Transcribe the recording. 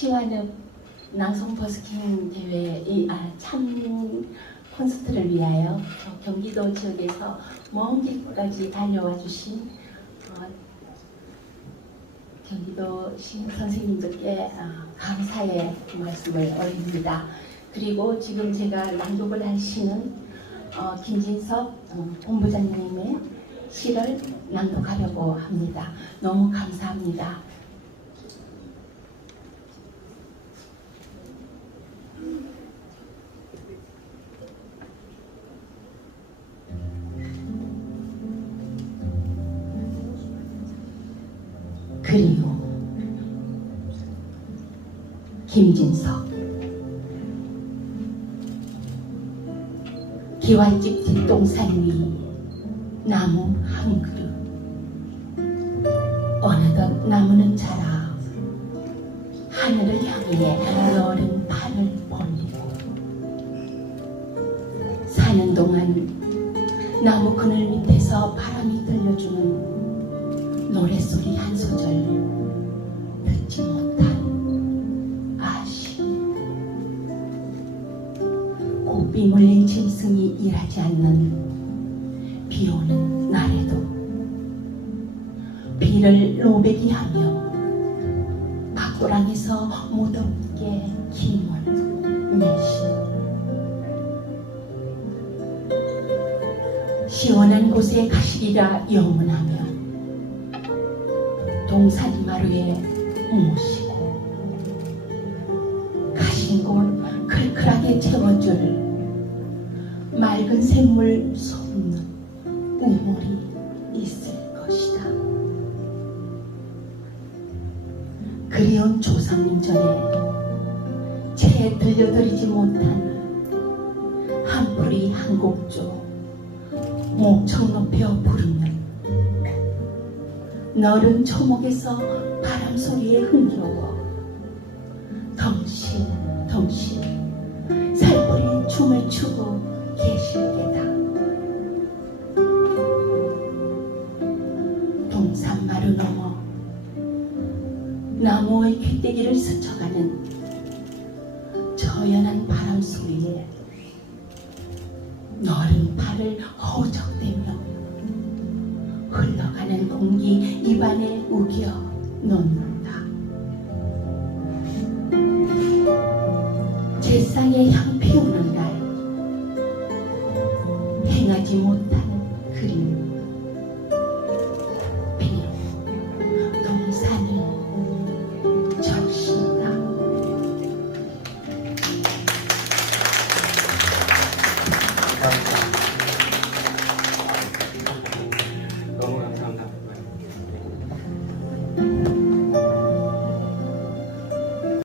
시완읍 낭송 버스킹 대회 이, 아, 참 콘서트를 위하여 저 경기도 지역에서 먼 길까지 달려와 주신 어, 경기도 신 선생님들께 아, 감사의 말씀을 올립니다. 그리고 지금 제가 낭독을 할 시는 어, 김진석 어, 본부장님의 시를 낭독하려고 합니다. 너무 감사합니다. 그리움 김진석. 기와집 뒷동산 위 나무 한 그루. 어느덧 나무는 자라. 하늘을 향해 너른 팔을 벌리고. 사는 동안 나무 그늘 밑에서 바람이 들려주는 노랫소리 한 소절. 듣지 못한 아쉬움. 고삐 물린 짐승이 일하지 않는 비 오는 날에도 비를 로베기 하며 밖고랑에서 무덥게 힘을 내쉬는 시원한 곳에 가시리라 영원하며 동산이 마루에 모시고 가신 곳 클클하게 채워줄 맑은 샘물 솟는 우물이 있을 것이다. 그리운 조상님 전에 채 들려드리지 못한 한 뿌리 한 곡조 목청 높여 부르는 너른 초목에서 바람 소리에 흥겨워. 덩실 덩실 살포리 춤을 추고 계실 게다. 동산마루 넘어 나무의 귀때기를 스쳐가는 저연한 바람 소리에 너른 팔을 흘러가는 공기 입안에 우겨 놓는다. 제상의 향 피우는 날 행하지 못한 그림